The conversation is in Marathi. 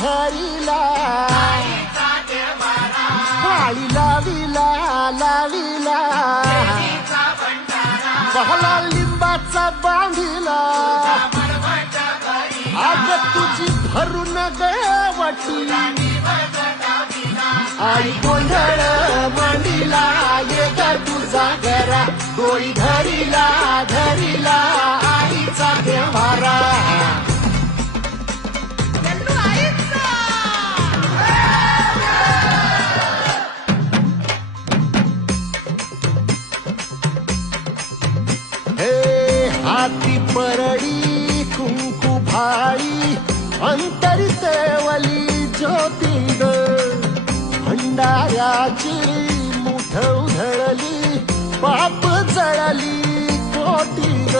धरिला माळी लाविला लाविला. पहला लिंबाचा बांधिला. आग तुझी भरून गवटी आई गोंधळ मांडिला ये ग तुझा घरा डोळी धरिला धरीला आईचा देवारा हे हाती परळी कुंकू भाळी अंतरी सेवली ज्योती भंडाऱ्याची मुठ उधळली पाप जळली कोटी ग.